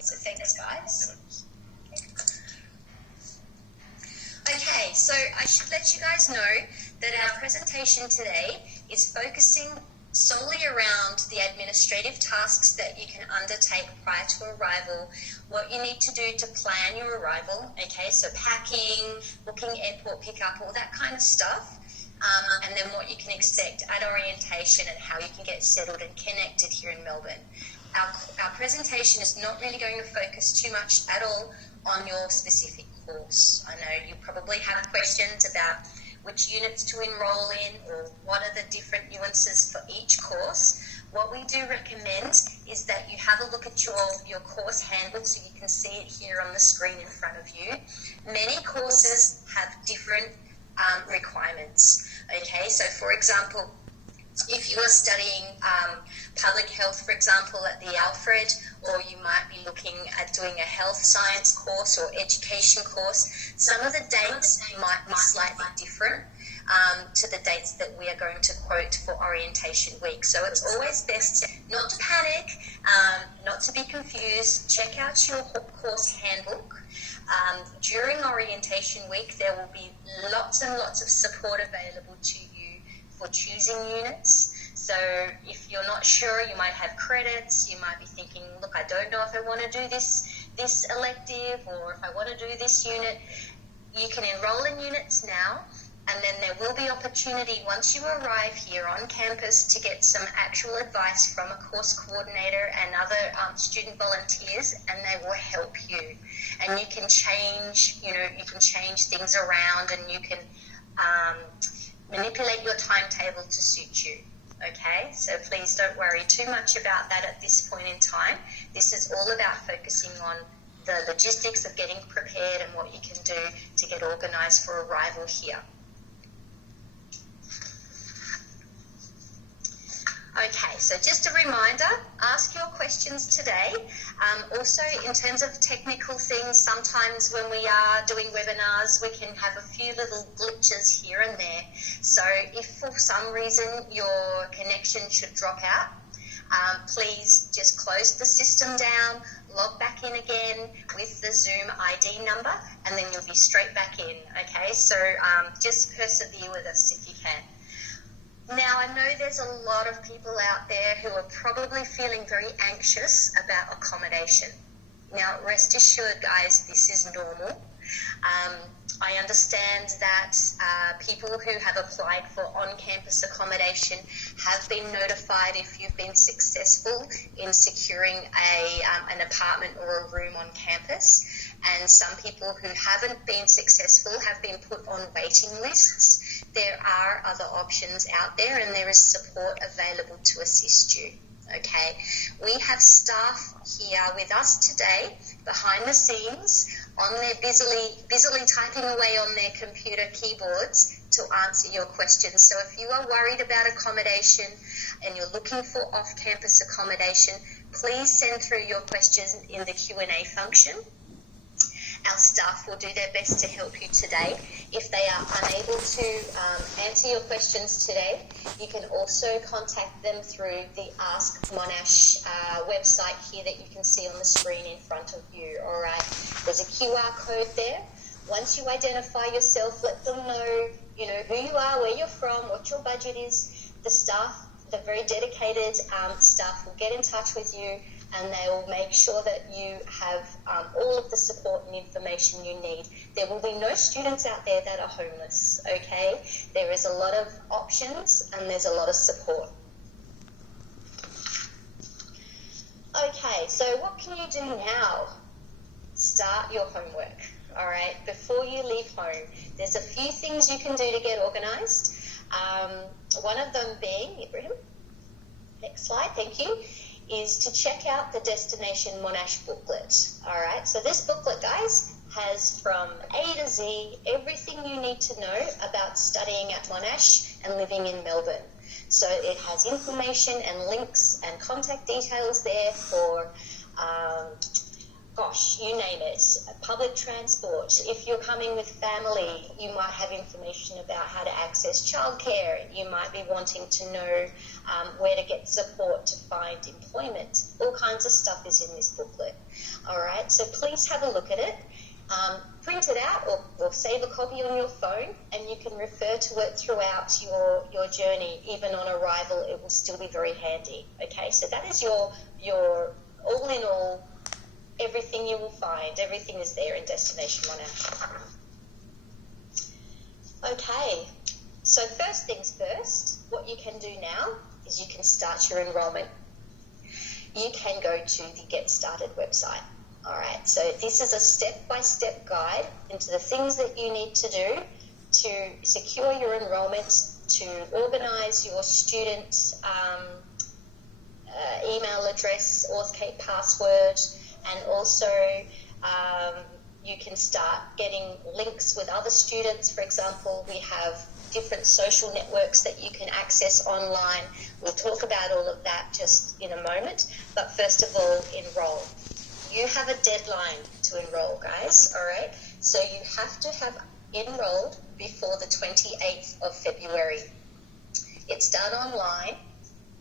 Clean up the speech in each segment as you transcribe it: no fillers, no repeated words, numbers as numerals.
So thanks, guys. Okay, so I should let you guys know that our presentation today is focusing solely around the administrative tasks that you can undertake prior to arrival, what you need to do to plan your arrival, okay, so packing, booking airport pickup, all that kind of stuff, and then what you can expect at orientation and how you can get settled and connected here in Melbourne. Our presentation is not really going to focus too much at all on your specific course. I know you probably have questions about which units to enroll in or what are the different nuances for each course. What we do recommend is that you have a look at your course handbook so you can see it here on the screen in front of you. Many courses have different requirements. Okay, so for example, if you are studying public health, for example, at the Alfred, or you might be looking at doing a health science course or education course, some of the dates might be slightly different to the dates that we are going to quote for orientation week. So it's always best not to panic, not to be confused. Check out your course handbook. During orientation week, there will be lots and lots of support available to you for choosing units. So if you're not sure, you might have credits, you might be thinking, look, I don't know if I want to do this elective or if I want to do this unit. You can enroll in units now, and then there will be opportunity once you arrive here on campus to get some actual advice from a course coordinator and other student volunteers, and they will help you. And you can change, you can change things around, and you can manipulate your timetable to suit you. Okay, so please don't worry too much about that at this point in time. This is all about focusing on the logistics of getting prepared and what you can do to get organised for arrival here. Okay, so just a reminder, ask your questions today. Also, in terms of technical things, sometimes when we are doing webinars, we can have a few little glitches here and there. So if for some reason your connection should drop out, please just close the system down, log back in again with the Zoom ID number, and then you'll be straight back in, okay? So just persevere with us if you can. Now, I know there's a lot of people out there who are probably feeling very anxious about accommodation. Now, rest assured, guys, this is normal. I understand that people who have applied for on-campus accommodation have been notified if you've been successful in securing an apartment or a room on campus. And some people who haven't been successful have been put on waiting lists. There are other options out there, and there is support available to assist you. Okay, we have staff here with us today behind the scenes on their busily typing away on their computer keyboards to answer your questions. So if you are worried about accommodation and you're looking for off-campus accommodation, please send through your questions in the Q&A function. Our staff will do their best to help you today. If they are unable to answer your questions today, you can also contact them through the Ask Monash website here that you can see on the screen in front of you. All right, there's a QR code there. Once you identify yourself, let them know, who you are, where you're from, what your budget is. The staff, the very dedicated staff, will get in touch with you, and they will make sure that you have all of the support and information you need. There will be no students out there that are homeless, okay? There is a lot of options and there's a lot of support. Okay, so what can you do now? Start your homework, all right? Before you leave home, there's a few things you can do to get organised. One of them being, Ibrahim, next slide, thank you, is to check out the Destination Monash booklet. All right, so this booklet, guys, has from A to Z everything you need to know about studying at Monash and living in Melbourne. So it has information and links and contact details there for, you name it, public transport. If you're coming with family, you might have information about how to access childcare. You might be wanting to know where to get support to find employment. All kinds of stuff is in this booklet. All right, so please have a look at it. Print it out or save a copy on your phone, and you can refer to it throughout your journey. Even on arrival, it will still be very handy. Okay, so that is your all in all, everything you will find. Everything is there in Destination Monash. Okay, so first things first, what you can do now is you can start your enrolment. You can go to the Get Started website. All right, so this is a step-by-step guide into the things that you need to do to secure your enrolment, to organise your student email address, Authkate password, and also you can start getting links with other students. For example, we have different social networks that you can access online. We'll talk about all of that just in a moment, but first of all, enroll. You have a deadline to enroll, guys, all right? So you have to have enrolled before the 28th of February. It's done online,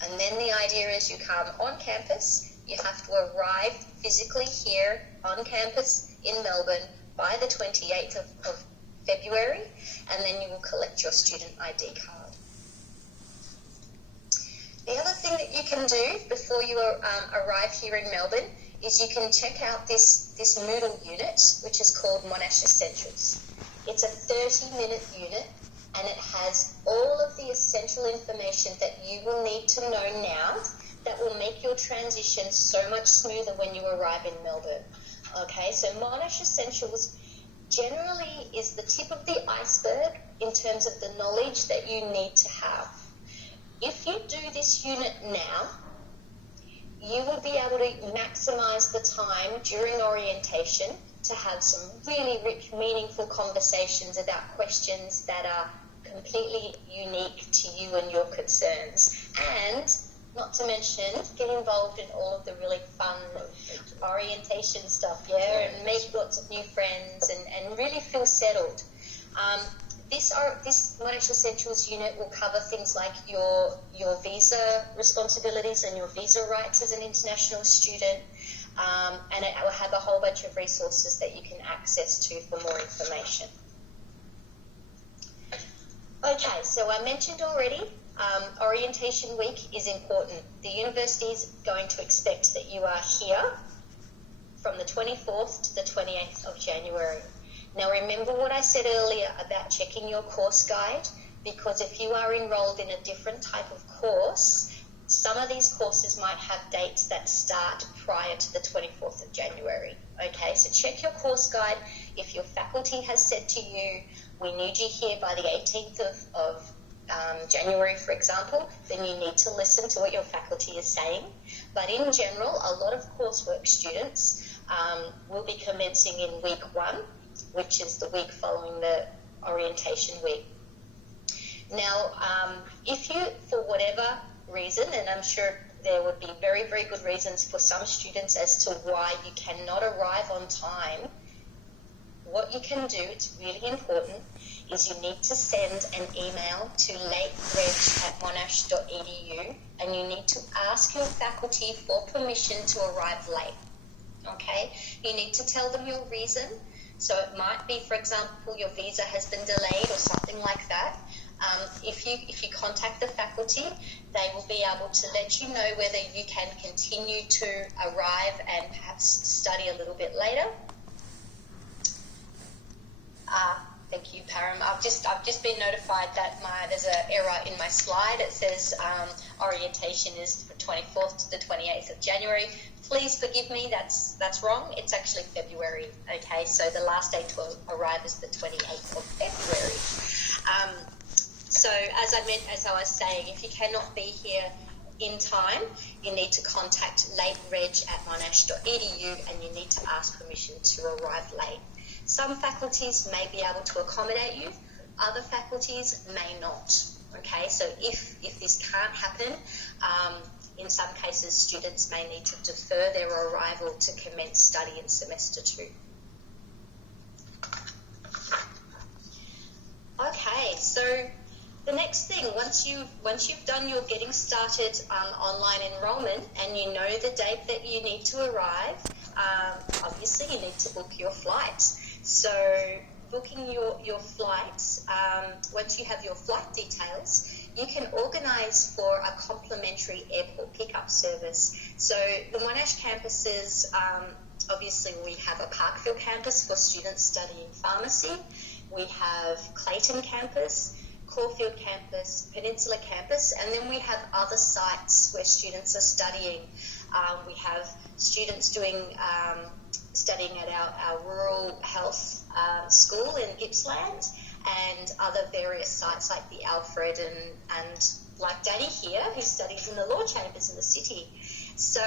and then the idea is you come on campus. You have to arrive physically here on campus in Melbourne by the 28th of February, and then you will collect your student ID card. The other thing that you can do before you arrive here in Melbourne is you can check out this Moodle unit, which is called Monash Essentials. It's a 30-minute unit, and it has all of the essential information that you will need to know now that will make your transition so much smoother when you arrive in Melbourne. Okay, so Monash Essentials generally is the tip of the iceberg in terms of the knowledge that you need to have. If you do this unit now, you will be able to maximise the time during orientation to have some really rich, meaningful conversations about questions that are completely unique to you and your concerns. And, not to mention, get involved in all of the really fun orientation stuff, and make lots of new friends and really feel settled. This Monash Essentials unit will cover things like your visa responsibilities and your visa rights as an international student, and it will have a whole bunch of resources that you can access to for more information. Okay, so I mentioned already, orientation week is important. The university is going to expect that you are here from the 24th to the 28th of January. Now, remember what I said earlier about checking your course guide, because if you are enrolled in a different type of course, some of these courses might have dates that start prior to the 24th of January. Okay, so check your course guide. If your faculty has said to you, we need you here by the 18th of January, for example, then you need to listen to what your faculty is saying. But in general, a lot of coursework students will be commencing in week 1, which is the week following the orientation week. Now, if you, for whatever reason, and I'm sure there would be very, very good reasons for some students as to why you cannot arrive on time, what you can do, it's really important, is you need to send an email to latereg@monash.edu, and you need to ask your faculty for permission to arrive late. Okay? You need to tell them your reason. So it might be, for example, your visa has been delayed or something like that. If you contact the faculty, they will be able to let you know whether you can continue to arrive and perhaps study a little bit later. Thank you, Param. I've just been notified that there's an error in my slide. It says orientation is the 24th to the 28th of January. Please forgive me, that's wrong. It's actually February. Okay, so the last day to arrive is the 28th of February. So as I was saying, if you cannot be here in time, you need to contact latereg@monash.edu, and you need to ask permission to arrive late. Some faculties may be able to accommodate you, other faculties may not. Okay, so if this can't happen, in some cases students may need to defer their arrival to commence study in semester 2. Okay, so the next thing, once you've done your getting started online enrolment and you know the date that you need to arrive, obviously obviously you need to book your flight. So booking your flight, once you have your flight details, you can organise for a complimentary airport pickup service. So the Monash campuses, obviously we have a Parkville campus for students studying pharmacy. We have Clayton campus, Caulfield campus, Peninsula campus, and then we have other sites where students are studying. We have students studying at our rural health school in Gippsland, and other various sites like the Alfred and like Daddy here, who studies in the law chambers in the city. So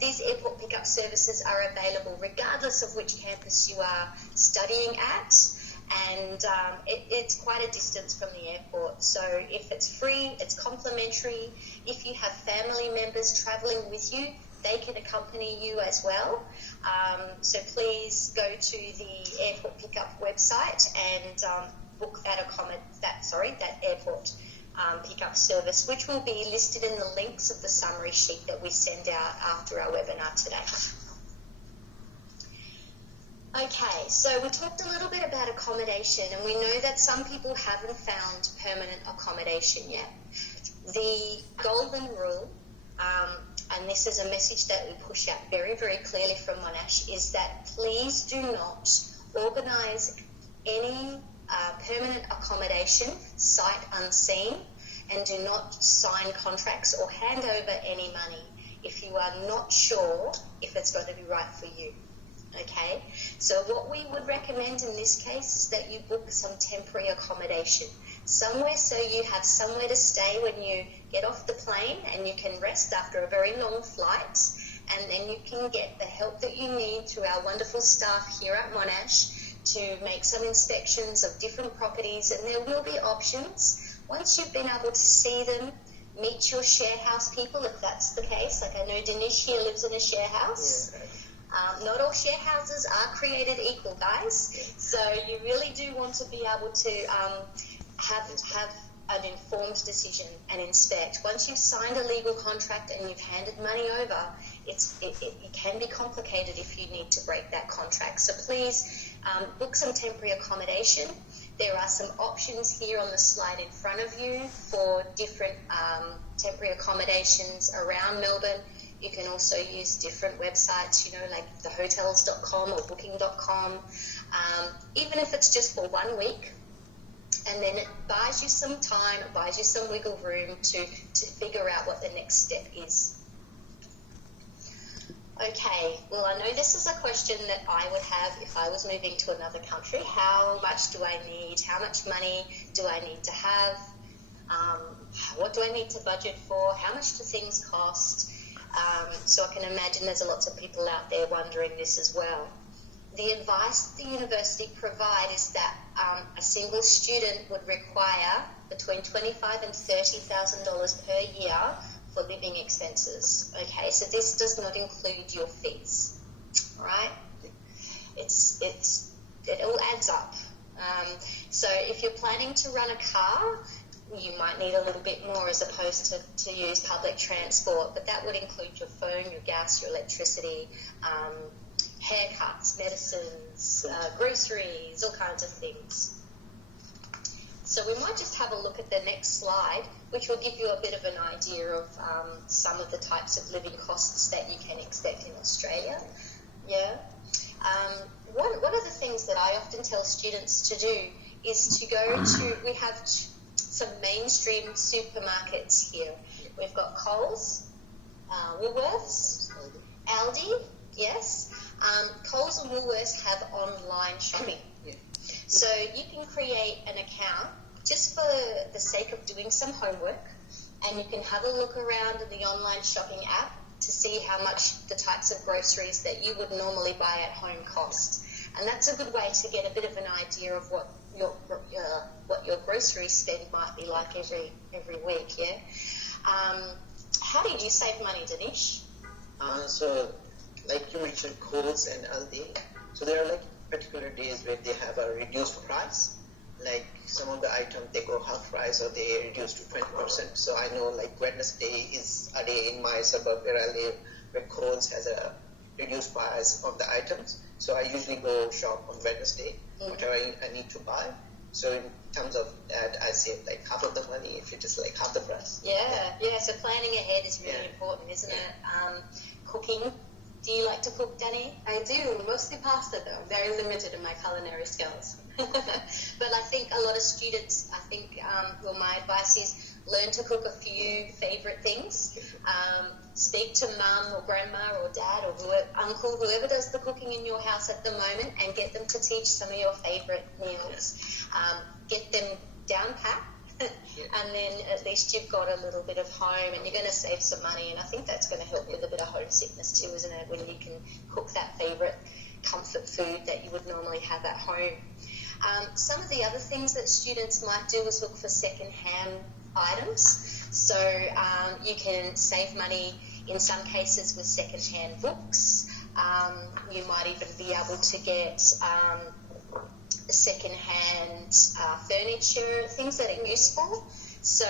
these airport pickup services are available regardless of which campus you are studying at, and it's quite a distance from the airport. So if it's free, it's complimentary. If you have family members travelling with you, they can accompany you as well. So please go to the airport pickup website and book that airport pickup service, which will be listed in the links of the summary sheet that we send out after our webinar today. Okay, so we talked a little bit about accommodation, and we know that some people haven't found permanent accommodation yet. The golden rule, and this is a message that we push out very, very clearly from Monash, is that please do not organise any permanent accommodation sight unseen, and do not sign contracts or hand over any money if you are not sure if it's going to be right for you. Okay, so what we would recommend in this case is that you book some temporary accommodation somewhere, so you have somewhere to stay when you get off the plane, and you can rest after a very long flight, and then you can get the help that you need through our wonderful staff here at Monash to make some inspections of different properties, and there will be options. Once you've been able to see them, meet your share house people if that's the case. Like I know Dinesh here lives in a share house. Yeah. Not all share houses are created equal, guys. So you really do want to be able to have an informed decision and inspect. Once you've signed a legal contract and you've handed money over, it can be complicated if you need to break that contract. So please book some temporary accommodation. There are some options here on the slide in front of you for different temporary accommodations around Melbourne. You can also use different websites, like thehotels.com or booking.com, even if it's just for 1 week. And then it buys you some time, it buys you some wiggle room to figure out what the next step is. Okay, well, I know this is a question that I would have if I was moving to another country. How much do I need? How much money do I need to have? What do I need to budget for? How much do things cost? So I can imagine there's lots of people out there wondering this as well. The advice the university provide is that a single student would require between $25,000 and $30,000 per year for living expenses. Okay, so this does not include your fees. All right, it all adds up. So if you're planning to run a car, you might need a little bit more as opposed to use public transport, but that would include your phone, your gas, your electricity, haircuts, medicines, groceries, all kinds of things. So we might just have a look at the next slide, which will give you a bit of an idea of some of the types of living costs that you can expect in Australia. Yeah. One of the things that I often tell students to do is to go to, we have some mainstream supermarkets here. We've got Coles, Woolworths, Aldi, yes. Coles and Woolworths have online shopping. Yeah. So you can create an account just for the sake of doing some homework, and you can have a look around in the online shopping app to see how much the types of groceries that you would normally buy at home cost. And that's a good way to get a bit of an idea of what your grocery spend might be like every week, yeah? How do you save money, Dinesh? So, like you mentioned, Coles and Aldi, so there are like particular days where they have a reduced price. Like some of the items, they go half price or they reduce to 20%. So I know like Wednesday is a day in my suburb where I live where Coles has a reduced price of the items. So I usually go shop on Wednesday, whatever I need to buy. So in terms of that, I save like half of the money if it is like half the price. Yeah. So planning ahead is really important, isn't it? Cooking. Do you like to cook, Danny? I do, mostly pasta though. I'm very limited in my culinary skills. But I think a lot of students, my advice is learn to cook a few favourite things. Speak to mum or grandma or dad or uncle, whoever does the cooking in your house at the moment, and get them to teach some of your favourite meals. Get them down pat. And then at least you've got a little bit of home, and you're going to save some money, and I think that's going to help with a bit of homesickness too, isn't it, when you can cook that favourite comfort food that you would normally have at home. Some of the other things that students might do is look for second-hand items. So you can save money in some cases with second-hand books. You might even be able to get second-hand furniture, things that are useful. So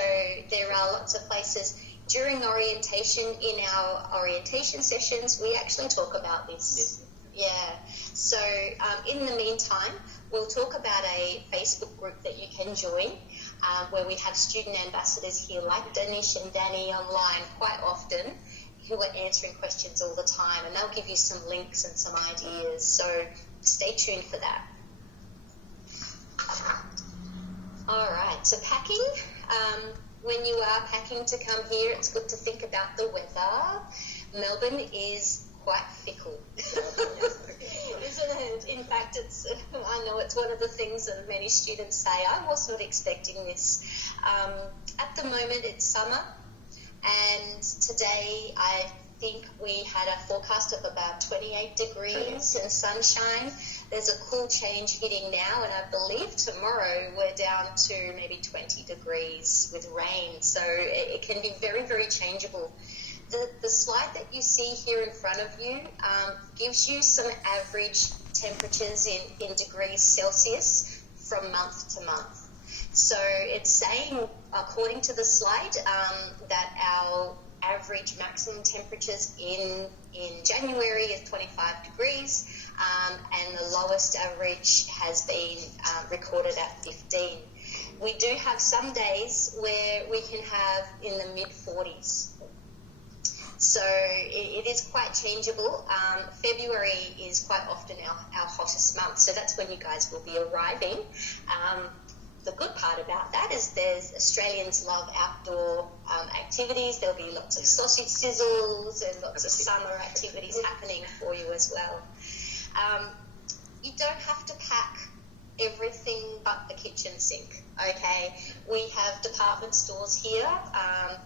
there are lots of places. During orientation, in our orientation sessions, we actually talk about this. Yeah. So in the meantime, we'll talk about a Facebook group that you can join, where we have student ambassadors here like Danish and Danny online quite often, who are answering questions all the time, and they'll give you some links and some ideas. So stay tuned for that. All right, so packing. When you are packing to come here, it's good to think about the weather. Melbourne is quite fickle, isn't it? In fact, I know it's one of the things that many students say, I was not expecting this. At the moment, it's summer, and today I think we had a forecast of about 28 degrees and sunshine. There's a cool change hitting now, and I believe tomorrow we're down to maybe 20 degrees with rain, so it can be very, very changeable. The slide that you see here in front of you gives you some average temperatures in degrees Celsius from month to month. So it's saying, according to the slide, that our average maximum temperatures in January is 25 degrees, and the lowest average has been recorded at 15. We do have some days where we can have in the mid-40s. So it is quite changeable. February is quite often our hottest month, so that's when you guys will be arriving. The good part about that is Australians love outdoor activities. There'll be lots of sausage sizzles and lots of summer activities happening for you as well. You don't have to pack everything but the kitchen sink, okay? We have department stores here.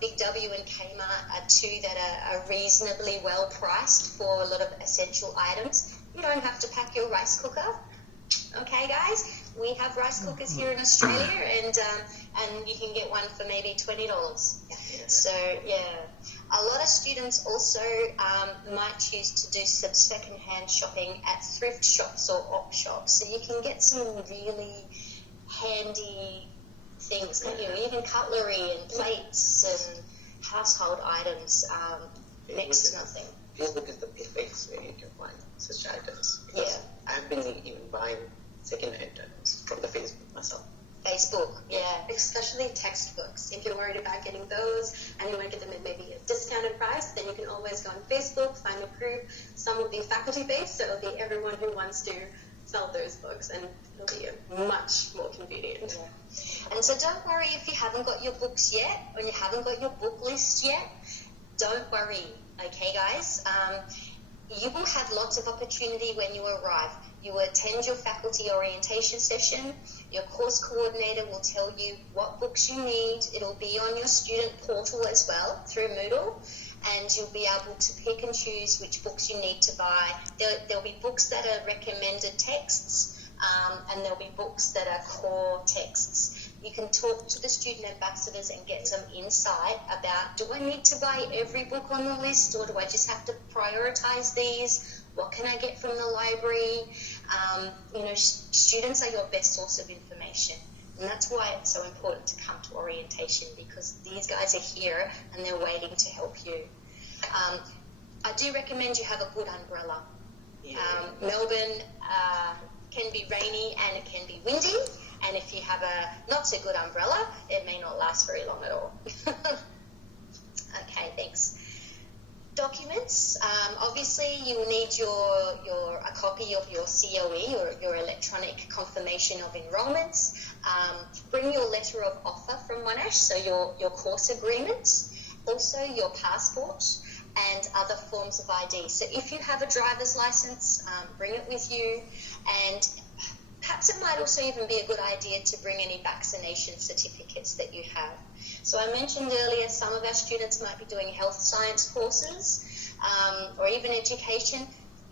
Big W and Kmart are two that are reasonably well priced for a lot of essential items. You don't have to pack your rice cooker. Okay, guys, we have rice cookers here in Australia, and you can get one for maybe $20. So, yeah. A lot of students also might choose to do some second-hand shopping at thrift shops or op shops, so you can get some really handy things, even cutlery and plates and household items, next to nothing. Facebook is the place where you can find such items. Yeah. I've been even buying second-hand items from the Facebook myself. Facebook, yeah. Especially textbooks. If you're worried about getting those and you want to get them at maybe a discounted price, then you can always go on Facebook, find a group. Some will be faculty-based, so it'll be everyone who wants to sell those books, and it'll be much more convenient. Yeah. And so don't worry if you haven't got your books yet, or you haven't got your book list yet. Don't worry, okay, guys? You will have lots of opportunity when you arrive. You will attend your faculty orientation session. Your course coordinator will tell you what books you need. It'll be on your student portal as well through Moodle, and you'll be able to pick and choose which books you need to buy. There'll be books that are recommended texts, and there'll be books that are core texts. You can talk to the student ambassadors and get some insight about, do I need to buy every book on the list, or do I just have to prioritize these? What can I get from the library? Students are your best source of information. And that's why it's so important to come to orientation, because these guys are here and they're waiting to help you. I do recommend you have a good umbrella. Yeah. Melbourne can be rainy and it can be windy, and if you have a not so good umbrella, it may not last very long at all. Okay, thanks. Documents. Obviously, you will need a copy of your COE or your electronic confirmation of enrolment. Bring your letter of offer from Monash, so your course agreement, also your passport and other forms of ID. So if you have a driver's license, bring it with you, and perhaps it might also even be a good idea to bring any vaccination certificates that you have. So I mentioned earlier, some of our students might be doing health science courses or even education.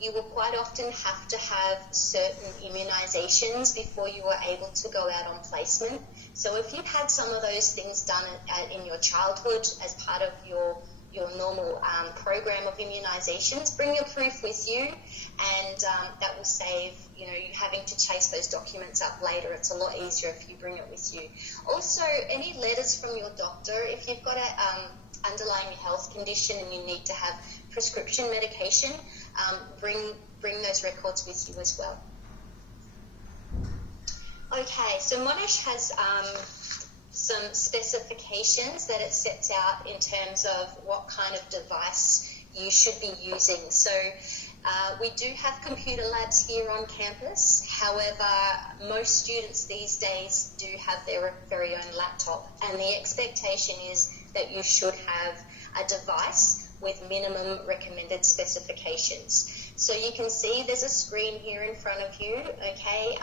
You will quite often have to have certain immunisations before you are able to go out on placement. So if you've had some of those things done in your childhood as part of your normal program of immunisations, bring your proof with you, and that will save you having to chase those documents up later. It's a lot easier if you bring it with you. Also, any letters from your doctor, if you've got a underlying health condition and you need to have prescription medication, bring those records with you as well. Okay, so Monash has some specifications that it sets out in terms of what kind of device you should be using. So we do have computer labs here on campus. However, most students these days do have their very own laptop, and the expectation is that you should have a device with minimum recommended specifications. So you can see there's a screen here in front of you, okay?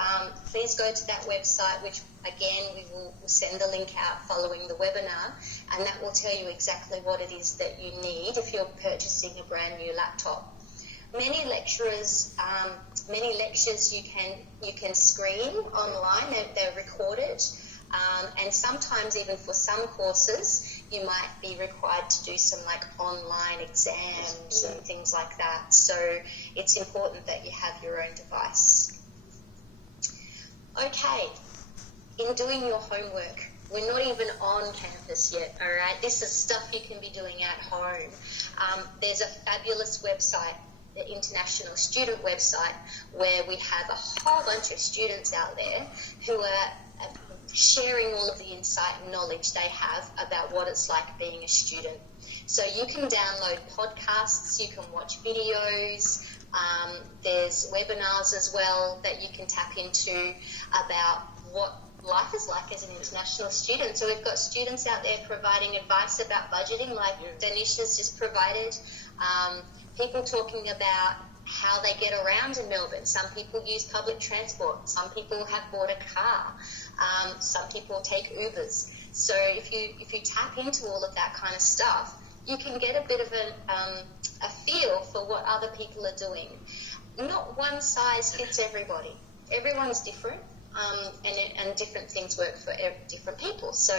Please go to that website, which again, we will send the link out following the webinar, and that will tell you exactly what it is that you need if you're purchasing a brand new laptop. Many lectures you can screen online, they're recorded, and sometimes even for some courses, you might be required to do some online exams and things like that. So it's important that you have your own device. Okay, in doing your homework, we're not even on campus yet, all right? This is stuff you can be doing at home. There's a fabulous website, the International Student website, where we have a whole bunch of students out there who are sharing all of the insight and knowledge they have about what it's like being a student. So you can download podcasts, you can watch videos, there's webinars as well that you can tap into about what life is like as an international student. So we've got students out there providing advice about budgeting, like Danish has just provided, people talking about how they get around in Melbourne. Some people use public transport, some people have bought a car, some people take Ubers. So if you tap into all of that kind of stuff, you can get a bit of a feel for what other people are doing. Not one size fits everybody. Everyone's different, and different things work for different people. So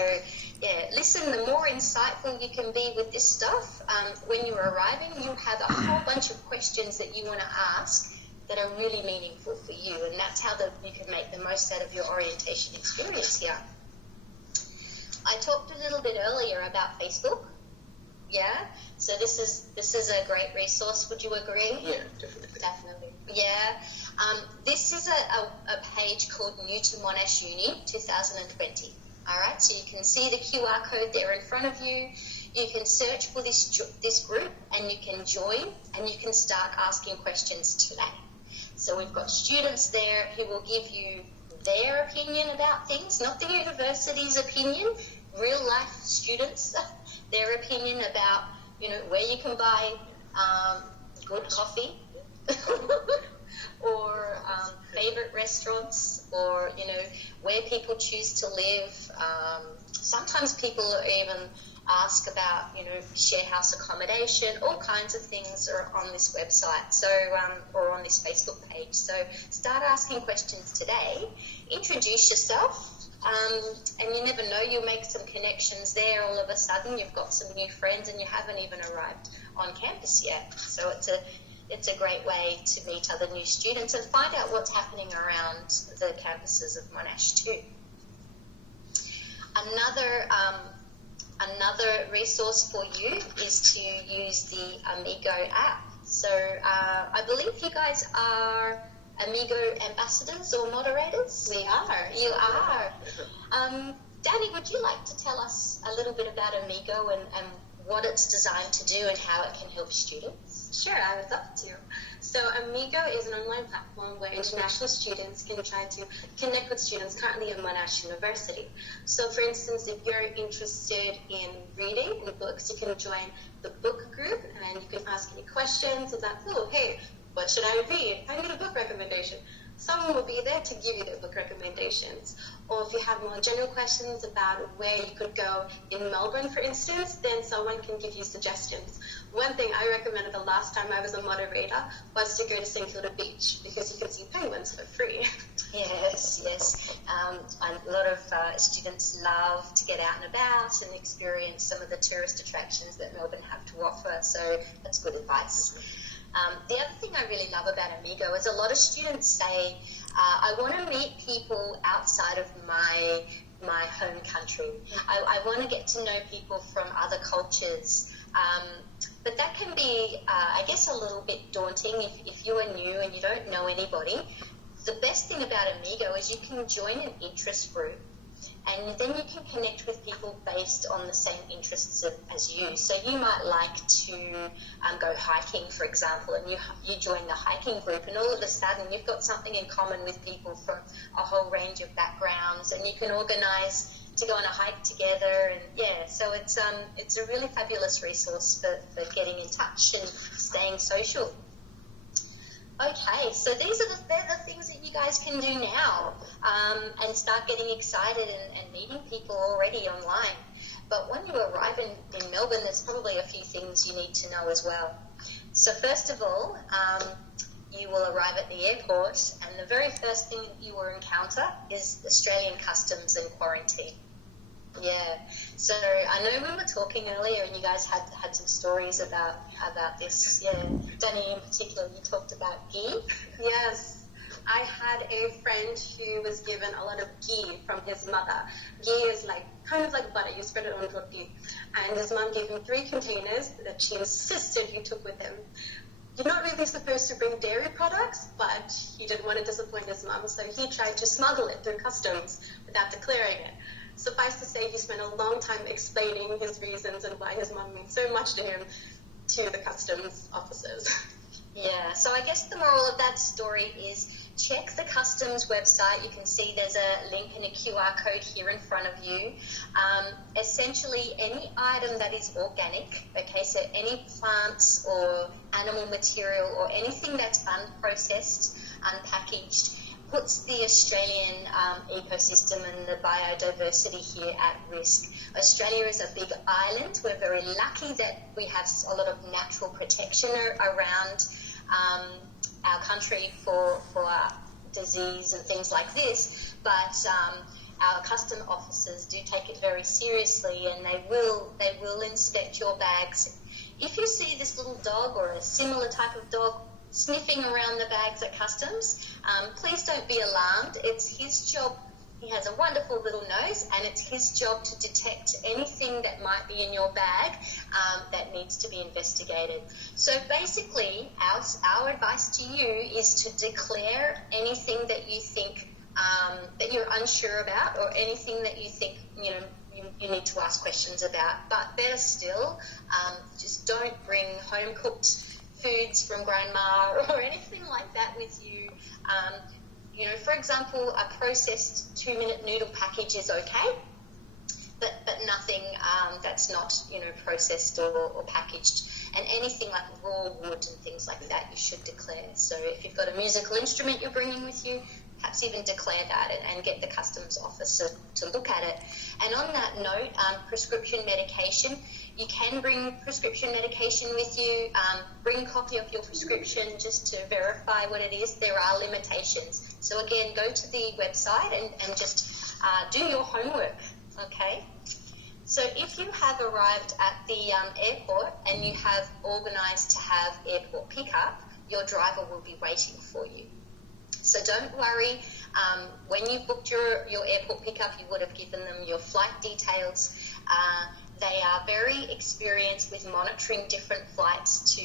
yeah, listen, the more insightful you can be with this stuff, when you're arriving, you have a whole bunch of questions that you want to ask that are really meaningful for you, and that's how you can make the most out of your orientation experience here. I talked a little bit earlier about Facebook. Yeah, so this is a great resource. Would you agree? Yeah, definitely. Yeah. This is a page called New to Monash Uni 2020. All right, so you can see the QR code there in front of you. You can search for this group and you can join and you can start asking questions today. So we've got students there who will give you their opinion about things, not the university's opinion, real life students, their opinion about, where you can buy good coffee or favorite restaurants, or, where people choose to live. Sometimes people even ask about, share house accommodation. All kinds of things are on this website, so or on this Facebook page. So start asking questions today. Introduce yourself. And you never know, you'll make some connections there. All of a sudden, you've got some new friends and you haven't even arrived on campus yet. So it's a great way to meet other new students and find out what's happening around the campuses of Monash too. Another another resource for you is to use the Amigo app. So I believe you guys are Amigo ambassadors or moderators? We are. You are. Danny, would you like to tell us a little bit about Amigo and what it's designed to do and how it can help students? Sure, I would love to. So Amigo is an online platform where international students can try to connect with students currently at Monash University. So for instance, if you're interested in reading and books, you can join the book group and you can ask any questions about, oh, hey, what should I read? I need a book recommendation. Someone will be there to give you their book recommendations. Or if you have more general questions about where you could go in Melbourne, for instance, then someone can give you suggestions. One thing I recommended the last time I was a moderator was to go to St Kilda Beach because you can see penguins for free. Yes. A lot of students love to get out and about and experience some of the tourist attractions that Melbourne have to offer, so that's good advice. The other thing I really love about Amigo is a lot of students say, I want to meet people outside of my home country. I want to get to know people from other cultures. But that can be, I guess, a little bit daunting if you are new and you don't know anybody. The best thing about Amigo is you can join an interest group, and then you can connect with people based on the same interests as you. So you might like to go hiking, for example, and you join the hiking group, and all of a sudden you've got something in common with people from a whole range of backgrounds, and you can organise to go on a hike together. And so it's a really fabulous resource for getting in touch and staying social. Okay, so they're the things that you guys can do now and start getting excited and meeting people already online. But when you arrive in Melbourne, there's probably a few things you need to know as well. So first of all, you will arrive at the airport, and the very first thing that you will encounter is Australian customs and quarantine. Yeah, so I know we were talking earlier and you guys had some stories about this. Yeah, Danny in particular, you talked about ghee. Yes, I had a friend who was given a lot of ghee from his mother. Ghee is kind of like butter, you spread it on roti. And his mum gave him 3 containers that she insisted he took with him. You're not really supposed to bring dairy products, but he didn't want to disappoint his mum, so he tried to smuggle it through customs without declaring it. Suffice to say, he spent a long time explaining his reasons and why his mum means so much to him to the customs officers. Yeah, so I guess the moral of that story is check the customs website. You can see there's a link and a QR code here in front of you. Essentially, any item that is organic, okay, so any plants or animal material or anything that's unprocessed, unpackaged, puts the Australian ecosystem and the biodiversity here at risk. Australia is a big island. We're very lucky that we have a lot of natural protection around our country for disease and things like this, but our custom officers do take it very seriously, and they will inspect your bags. If you see this little dog or a similar type of dog sniffing around the bags at customs, please don't be alarmed. It's his job. He has a wonderful little nose, and it's his job to detect anything that might be in your bag that needs to be investigated. So basically, our advice to you is to declare anything that you think that you're unsure about, or anything that you think you need to ask questions about. But better still, just don't bring home-cooked foods from grandma or anything like that with you. For example, a processed 2-minute noodle package is okay, but nothing that's not processed or packaged. And anything like raw wood and things like that you should declare. So if you've got a musical instrument you're bringing with you, perhaps even declare that and get the customs officer to look at it. And on that note, prescription medication, you can bring prescription medication with you. Bring a copy of your prescription just to verify what it is. There are limitations. So again, go to the website and just do your homework, okay? So if you have arrived at the airport and you have organised to have airport pickup, your driver will be waiting for you. So don't worry. When you booked your airport pickup, you would have given them your flight details. They are very experienced with monitoring different flights to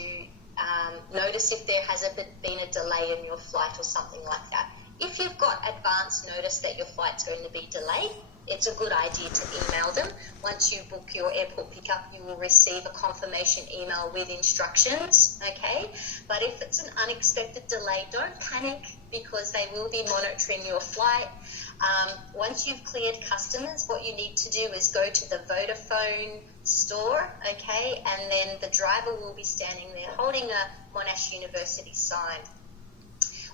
notice if there has been a delay in your flight or something like that. If you've got advance notice that your flight's going to be delayed, it's a good idea to email them. Once you book your airport pickup, you will receive a confirmation email with instructions, okay? But if it's an unexpected delay, don't panic because they will be monitoring your flight. Once you've cleared customers, what you need to do is go to the Vodafone store, okay? And then the driver will be standing there holding a Monash University sign.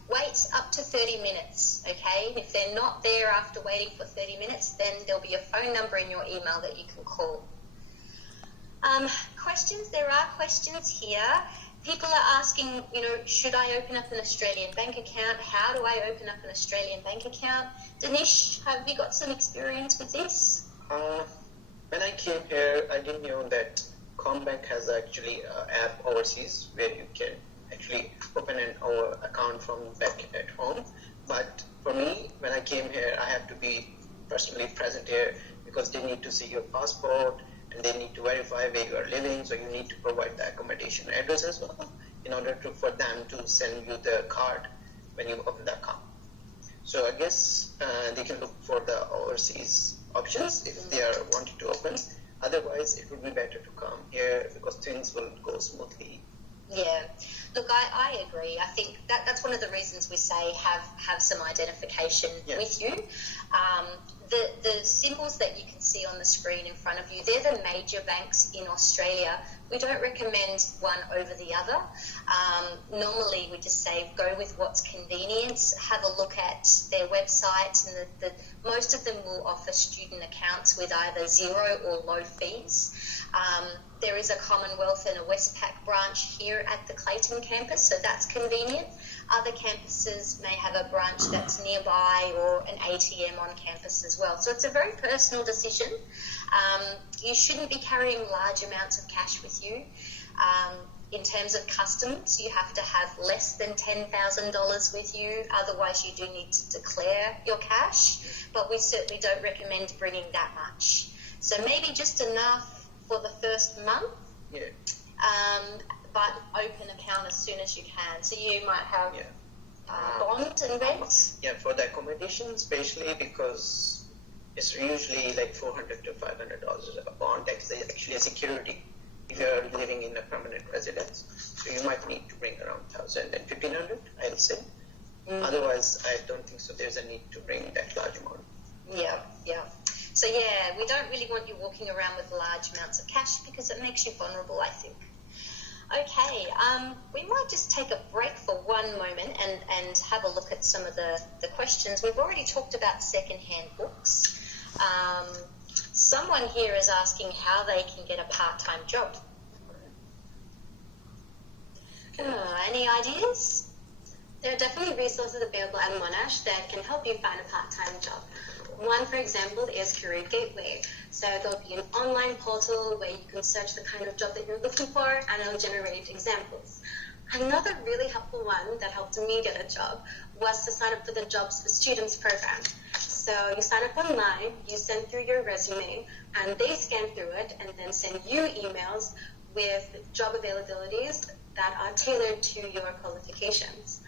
Wait up to 30 minutes, okay? If they're not there after waiting for 30 minutes, then there'll be a phone number in your email that you can call. Questions, there are questions here. People are asking, should I open up an Australian bank account? How do I open up an Australian bank account? Danish, have you got some experience with this? When I came here, I didn't know that Combank has actually an app overseas where you can actually open an account from back at home. But for me, when I came here, I have to be personally present here because they need to see your passport and they need to verify where you are living. So you need to provide the accommodation address as well in order for them to send you the card when you open the account. So I guess they can look for the overseas options if they are wanting to open. Otherwise, it would be better to come here because things will go smoothly. Yeah, look, I agree. I think that's one of the reasons we say have some identification with you. The symbols that you can see on the screen in front of you, they're the major banks in Australia. We don't recommend one over the other. Normally, we just say go with what's convenient. Have a look at their websites, and most of them will offer student accounts with either zero or low fees. There is a Commonwealth and a Westpac branch here at the Clayton campus, so that's convenient. Other campuses may have a branch that's nearby or an ATM on campus as well. So it's a very personal decision. You shouldn't be carrying large amounts of cash with you. In terms of customs, you have to have less than $10,000 with you. Otherwise, you do need to declare your cash. But we certainly don't recommend bringing that much. So maybe just enough for the first month. Yeah. But open account as soon as you can. So you might have bond and rent. Yeah, for the accommodation, especially because it's usually like $400 to $500 a bond. That's actually a security if you're living in a permanent residence. So you might need to bring around $1,000 and $1,500, I'll say. Otherwise, I don't think so. There's a need to bring that large amount. Yeah. So yeah, we don't really want you walking around with large amounts of cash because it makes you vulnerable, I think. Okay, we might just take a break for one moment and have a look at some of the questions. We've already talked about second-hand books. Someone here is asking how they can get a part-time job. Any ideas? There are definitely resources available at Monash that can help you find a part-time job. One, for example, is Career Gateway. So there'll be an online portal where you can search the kind of job that you're looking for, and it'll generate examples. Another really helpful one that helped me get a job was to sign up for the Jobs for Students program. So you sign up online, you send through your resume, and they scan through it and then send you emails with job availabilities that are tailored to your qualifications.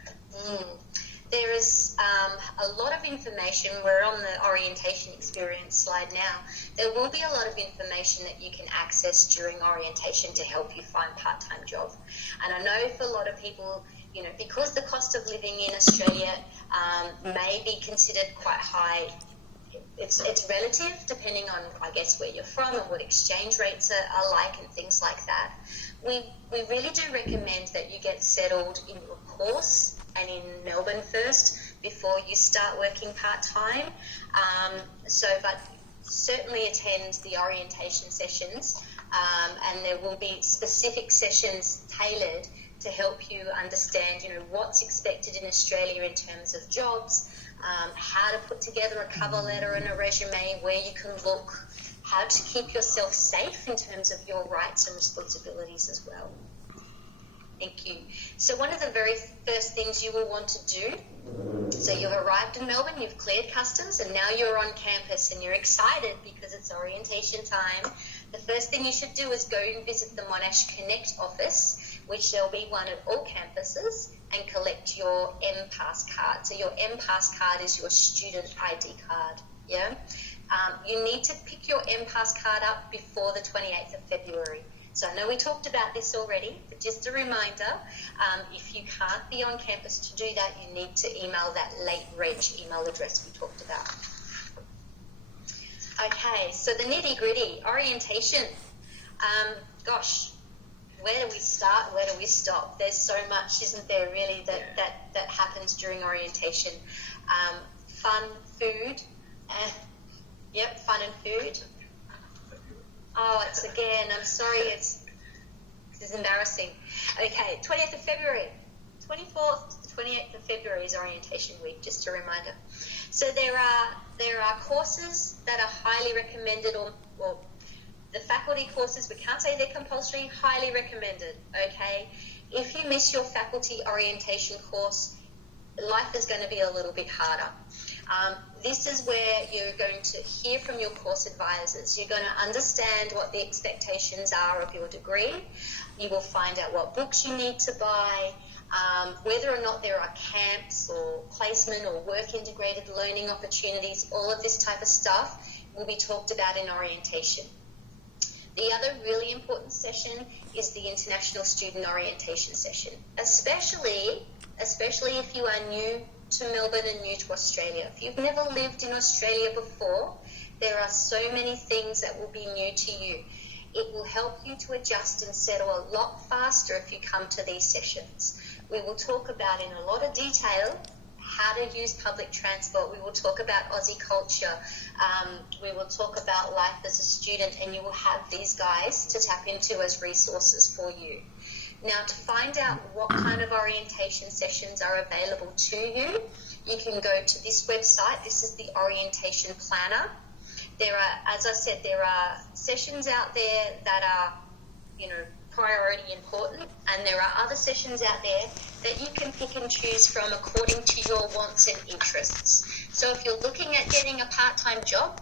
There is a lot of information. We're on the orientation experience slide now. There will be a lot of information that you can access during orientation to help you find part-time job. And I know for a lot of people, because the cost of living in Australia may be considered quite high, it's relative depending on, I guess, where you're from and what exchange rates are like and things like that. We really do recommend that you get settled in your course and in Melbourne first before you start working part-time. But certainly attend the orientation sessions, and there will be specific sessions tailored to help you understand, what's expected in Australia in terms of jobs, how to put together a cover letter and a resume, where you can look, how to keep yourself safe in terms of your rights and responsibilities as well. Thank you. So one of the very first things you will want to do, so you've arrived in Melbourne, you've cleared customs, and now you're on campus and you're excited because it's orientation time. the first thing you should do is go and visit the Monash Connect office, which there'll be one at all campuses, and collect your MPass card. So your MPass card is your student ID card, yeah? You need to pick your MPass card up before the 28th of February. So I know we talked about this already, but just a reminder, if you can't be on campus to do that, you need to email that late reg email address we talked about. Okay, so the nitty-gritty, orientation. Gosh, where do we start? Where do we stop? There's so much, isn't there, really, that happens during orientation. Fun, food. Yep, fun and food. Oh, it's again, I'm sorry, this is embarrassing. Okay, 20th of February. 24th to 28th of February is orientation week, just a reminder. So there are courses that are highly recommended, or the faculty courses, we can't say they're compulsory, highly recommended, okay? If you miss your faculty orientation course, life is going to be a little bit harder. This is where you're going to hear from your course advisors. You're going to understand what the expectations are of your degree. You will find out what books you need to buy, whether or not there are camps or placement or work integrated learning opportunities. All of this type of stuff will be talked about in orientation. The other really important session is the International Student Orientation session, especially if you are new to Melbourne and new to Australia. If you've never lived in Australia before, there are so many things that will be new to you. It will help you to adjust and settle a lot faster if you come to these sessions. We will talk about in a lot of detail how to use public transport. We will talk about Aussie culture. We will talk about life as a student, and you will have these guys to tap into as resources for you. Now, to find out what kind of orientation sessions are available to you, you can go to this website. This is the Orientation Planner. There are, as I said, there are sessions out there that are, priority important, and there are other sessions out there that you can pick and choose from according to your wants and interests. So if you're looking at getting a part-time job,